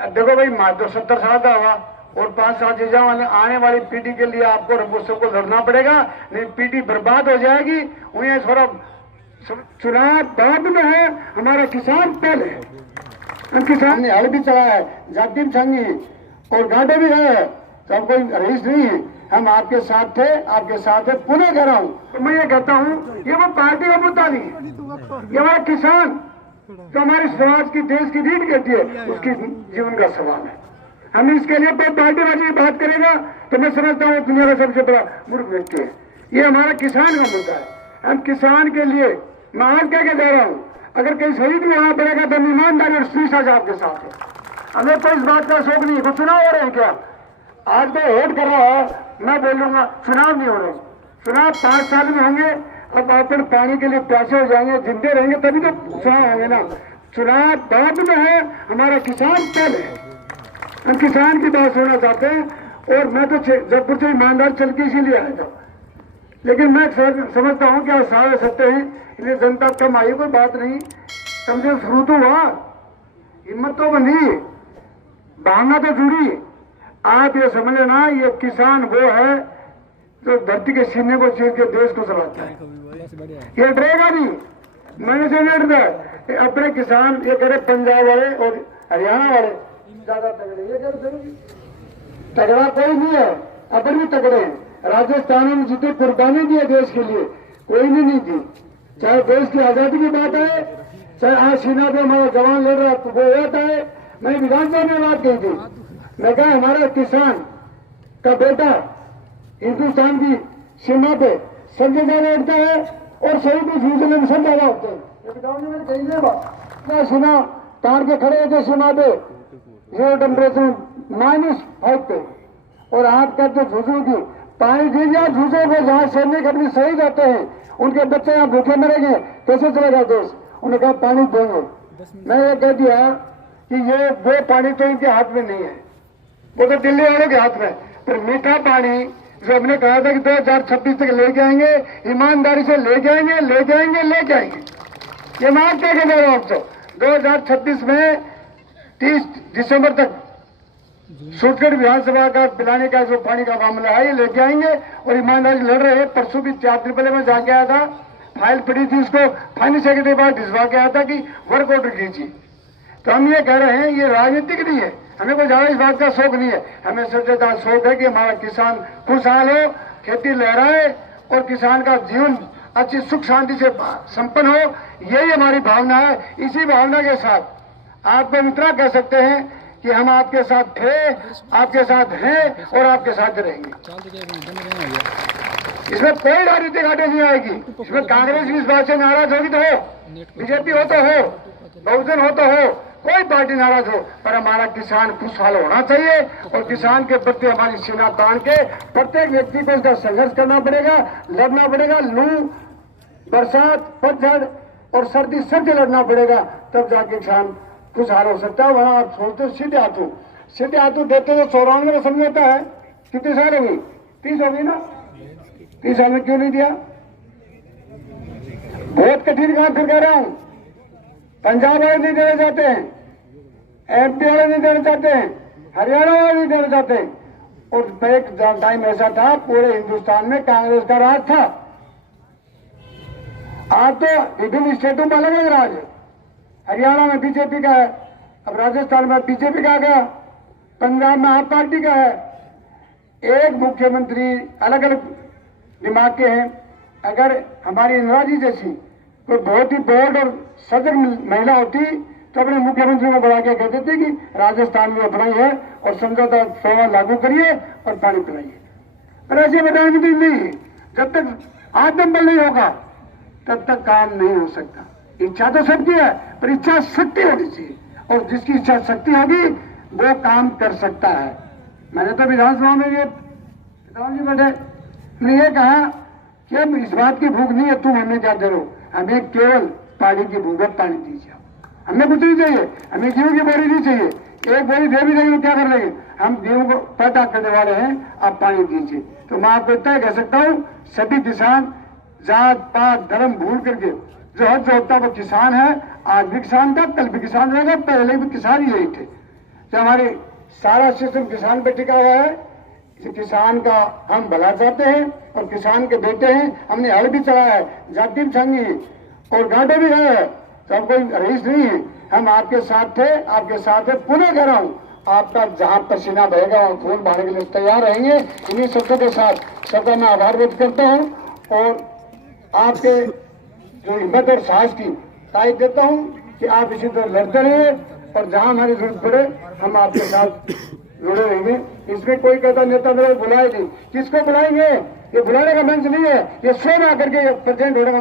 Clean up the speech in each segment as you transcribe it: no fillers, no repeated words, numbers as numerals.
देखो भाई, मैं तो 70 साल का हुआ और 5 साल से जाओ, आने वाली पीढ़ी के लिए आपको रबुस्सों को लड़ना पड़ेगा, नहीं पीढ़ी बर्बाद हो जाएगी। उन्हें थोड़ा चुनाव बाद में है, हमारा किसान पहले। हम किसान ने हल भी चलाया है, जातिम संघी और गाड़े भी गए हैं, तो कोई रईस नहीं है। हम आपके साथ थे, आपके साथ है। पुनः कह रहा हूँ, तो मैं ये कहता हूँ, ये वो पार्टी का मुद्दा नहीं है, ये हमारा किसान तो हमारे समाज की, देश की रीढ़ कहती है, उसकी जीवन का सवाल है। हम इसके लिए पार्टीबाजी की बात करेगा तो मैं समझता हूँ दुनिया का सबसे बड़ा मूर्ख व्यक्ति है। ये हमारा किसान का मुद्दा है। हम किसान के लिए मैं आज कह के जा रहा हूँ, अगर कहीं शहीद भी होना पड़ेगा तो हम ईमानदारी और शीर्षा आपके साथ है। हमें कोई इस बात का शौक नहीं है। कुछ चुनाव हो रहे हैं क्या? आज मैं हेट कर रहा है, मैं बोलूंगा चुनाव नहीं हो रहे। चुनाव 5 साल में होंगे। अब अपन पानी के लिए प्यासे हो जाएंगे, जिंदे रहेंगे तभी तो चुनाव होंगे ना। चुनाव बाद में है, हमारा किसान पहले है। हम किसान की बात सुनना चाहते हैं। और मैं तो जयपुर से ईमानदार चल के इसीलिए आया था, लेकिन मैं समझता हूँ कि सारे सत्य हैं, इसलिए जनता कम आई, कोई बात नहीं। कम से कम शुरू तो हुआ, हिम्मत तो बनी, भावना तो जुड़ी। आप ये समझ लेना, ये किसान वो है जो धरती के सीने को चीर के देश को चलाता है। ये डरेगा नहीं, मैंने से नहीं डरता। अपने किसान ये करे, पंजाब वाले और हरियाणा वाले ज्यादा तगड़े, ये करे तगड़ा कोई नहीं है, अपन भी तगड़े हैं। राजस्थान में जितनी कुर्बानी दी है देश के लिए, कोई ने नहीं दी। चाहे देश की आजादी की बात है, चाहे आज सीना पे हमारा जवान लड़ रहा वो होता है। मैंने विधानसभा में बात कही थी, मैं कहा हमारा किसान का बेटा हिंदुस्तान की सीमा पे सबसे ज्यादा उठता है और शहीद फ्यूजन में सब ज्यादा होते हैं। मैं सीना तार के खड़े होते सीमा पे, जीरो टेम्परेचर -5 पे, और हाथ करते झुझू की पानी दीजिए झुझू को, जहाँ सैनिक अपनी शहीद होते हैं, उनके बच्चे यहाँ भूखे मरेंगे, कैसे चलेगा देश? उन्होंने कहा पानी देंगे। मैं ये कह दिया कि ये वो पानी तो इनके हाथ में नहीं है, वो तो दिल्ली वालों के हाथ में। पर मीठा पानी जो हमने कहा था कि 2026 तक लेके आएंगे, ईमानदारी से लेके आएंगे, लेके आएंगे, लेके आएंगे। ये मांग क्या कह रहा हूं आपसे, 2026 में 30 दिसंबर तक सूटगढ़ विधानसभा का पिलाने का जो पानी का मामला है, ये लेके आएंगे और ईमानदारी लड़ रहे हैं। परसों भी 4 दिन पहले मैं जाके आया था, फाइल पड़ी थी, उसको फाइनेंस सेक्रेटरी पास भिजवा के आया था कि वर्क ऑर्डर कीजिए। तो हम ये कह रहे हैं, ये राजनीतिक नहीं है, हमें कोई ज्यादा इस बात का शौक नहीं है। हमें सबसे ज्यादा शौक है कि हमारा किसान खुशहाल हो, खेती लहराए और किसान का जीवन अच्छी सुख शांति से संपन्न हो, यही हमारी भावना है। इसी भावना के साथ आपको इतना कह सकते हैं कि हम आपके साथ थे, आपके साथ हैं और आपके साथ रहेंगे। इसमें कोई राजनीतिक घाटे नहीं आएगी। इसमें कांग्रेस भी इस बात से नाराज होगी तो हो, बीजेपी हो तो हो, बहुजन हो तो हो, कोई पार्टी नाराज हो, पर हमारा किसान खुशहाल होना चाहिए। और किसान के प्रति हमारी सीना तान के प्रत्येक व्यक्ति को इसका संघर्ष करना पड़ेगा, लड़ना पड़ेगा। लू, बरसात, पतझड़ और सर्दी सबसे लड़ना पड़ेगा, तब जाके किसान खुशहाल हो सकता है। वहां आप सोचते सीधे हाथों देते तो 94 में समझौता है। कितने साल हो गई? 30 हो गई ना। 30 साल में क्यों नहीं दिया? बहुत कठिन काम फिर कह रहा हूं। पंजाब वाले नहीं देना चाहते हैं, MP वाले नहीं देना चाहते हैं, हरियाणा वाले नहीं देना चाहते हैं। और एक टाइम ऐसा था पूरे हिंदुस्तान में कांग्रेस का राज था। आज तो विभिन्न स्टेटों में अलग अलग राज है। हरियाणा में बीजेपी का है, अब राजस्थान में बीजेपी का आ गया, पंजाब में आप पार्टी का है। एक मुख्यमंत्री अलग अलग दिमाग के हैं। अगर हमारी इंदिरा जी जैसी कोई बहुत ही बोल्ड और सजग महिला होती तो अपने मुख्यमंत्री को बढ़ा के कहते थे कि राजस्थान में अपनाई है और समझौता सेवा लागू करिए और पानी पिलाइए। पर ऐसी प्रधानमंत्री नहीं, जब तक आत्मबल नहीं होगा तब तक काम नहीं हो सकता। इच्छा तो सबकी है, पर इच्छा शक्ति होनी चाहिए, और जिसकी इच्छा शक्ति होगी वो काम कर सकता है। मैंने तो विधानसभा में ये जी बैठे, मैंने ये कहा कि अब इस बात की भूख नहीं है तुम हमें क्या दे रहे हो, हमें केवल पानी की भूख है, पानी दीजिए। हमें कुछ नहीं चाहिए, हमें गेहूं की बोरी नहीं चाहिए। एक बोरी दे भी देंगे क्या कर लेंगे? हम गेहूं को पैदा करने वाले हैं, आप पानी दीजिए। तो मैं आपको इतना कह सकता हूँ, सभी किसान जात पात धर्म भूल करके जो हद जोड़ता वो किसान है। आज भी किसान था, कल भी किसान रहेगा, पहले भी किसान ही यही थे। जो हमारी सारा सिस्टम किसान पे टिका हुआ है। इस किसान का हम भला चाहते हैं और किसान के बेटे हैं। हमने हल भी चलाया है, जाति भी छांगी और गांठे भी गए हैं, सब कोई रईस नहीं है। हम आपके साथ थे, आपके साथ है। पुनः कह रहा हूँ, आपका जहां पसीना बहेगा वहां खून बहाने के लिए तैयार रहेंगे। इन्हीं शब्दों के साथ सबका मैं आभार व्यक्त करता हूँ और आपके जो हिम्मत और साहस की तारीफ देता हूँ कि आप इसी तरह लड़ते रहिए और जहां हमारी जरूरत पड़े हम आपके साथ जुड़े रहेंगे। इसमें कोई कहता नेता मेरे बुलाए नहीं, किसको बुलाएंगे? ये बुलाने का मंच नहीं है, ये स्वयं आकर के प्रेजेंट होने का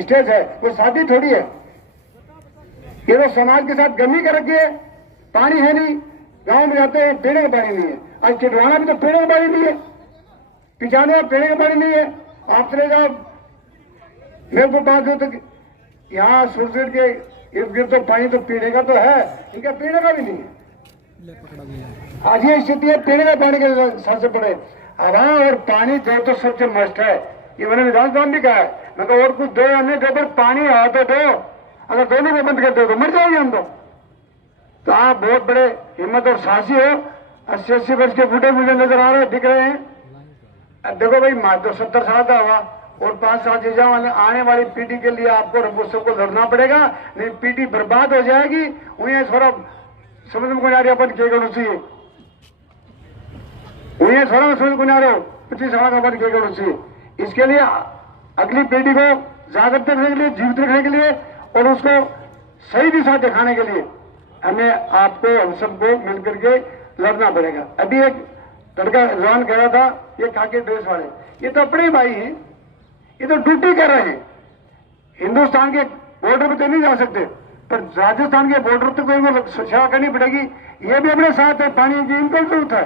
स्टेज है, वो शादी थोड़ी है। ये तो समाज के साथ गमी कर रखी है। पानी है नहीं, गांव में जाते हैं पीने का पानी नहीं है। आज चिटवाना भी तो पीने का पानी नहीं है, पिछाने में पीने का पानी नहीं है। आप चले जाओ मेरे को 5 दिन तक यहाँ सूरजेट के इर्द गिर्द तो पानी तो पीने का तो है, इनका पीने का भी नहीं है। आज ये स्थिति है, पीने का पानी के सबसे बड़े हवा और पानी दो तो सबसे मस्त है। ये मैंने विधानसभा में भी कहा है, मैं तो और कुछ दो या नहीं दो, पर पानी हवा तो दो। अगर दोनों को बंद कर दो तो मर जाएंगे हम तो आप बहुत बड़े हिम्मत और साहसी हो। 80-80 वर्ष के बूढ़े मुझे नजर आ रहे, दिख रहे हैं। अब देखो भाई, मार तो 70 साल का हुआ और 5 साल जीजा वाले आने वाली पीढ़ी के लिए आपको सबको लड़ना पड़ेगा, नहीं पीढ़ी बर्बाद हो जाएगी। उन्हें थोड़ा समझ में को अपन क्या करो चाहिए, उन्हें थोड़ा समझ को रहे हो 25 साल का अपन क्या करो चाहिए। इसके लिए अगली पीढ़ी को जागृत रखने के लिए, जीवित रखने के लिए और उसको सही दिशा दिखाने के लिए हमें आपको हम सबको मिलकर के लड़ना पड़ेगा। अभी एक लड़का जवान कह रहा था, ये खाकी ड्रेस वाले ये तो अपने भाई हैं, ये तो ड्यूटी कर रहे हैं। हिंदुस्तान के बॉर्डर पे तो नहीं जा सकते, पर राजस्थान के बॉर्डर तो कोई वो सेवा करनी पड़ेगी। ये भी अपने साथ है, पानी की इनको जरूरत है।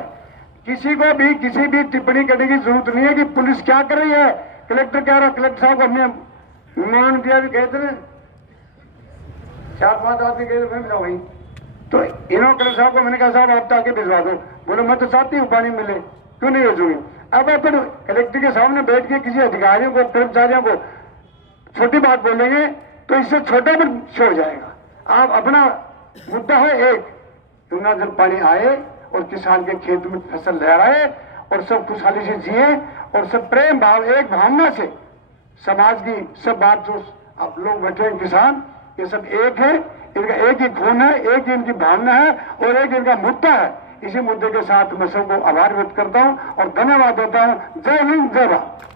किसी को भी किसी भी टिप्पणी करने की जरूरत नहीं है कि पुलिस क्या कर रही है। कलेक्टर कह रहा, कलेक्टर साहब को हमने मान दिया, भी कहते हैं 4-5 आदमी गए मैं भी वहीं तो इन्होंने कलेक्टर साहब को मैंने कहा, साहब आप ताकि भिजवा दो। बोले मैं तो चाहती हूँ पानी मिले, क्यों नहीं भेजूंगी। अब अपन कलेक्टर के सामने बैठ के किसी अधिकारियों को, कर्मचारियों को छोटी बात बोलेंगे तो इससे छोटा भी हो जाएगा। आप अपना मुद्दा है एक, गंगा जल पानी आए और किसान के खेत में फसल लहराए और सब खुशहाली से जिए और सब प्रेम भाव एक भावना से समाज की सब बात जो आप लोग बैठे हैं किसान, ये सब एक है, इनका एक ही खून है, एक ही इनकी भावना है और एक इनका मुद्दा है। इसी मुद्दे के साथ मैं सबको आभार व्यक्त करता हूं और धन्यवाद देता हूं। जय हिंद, जय भारत।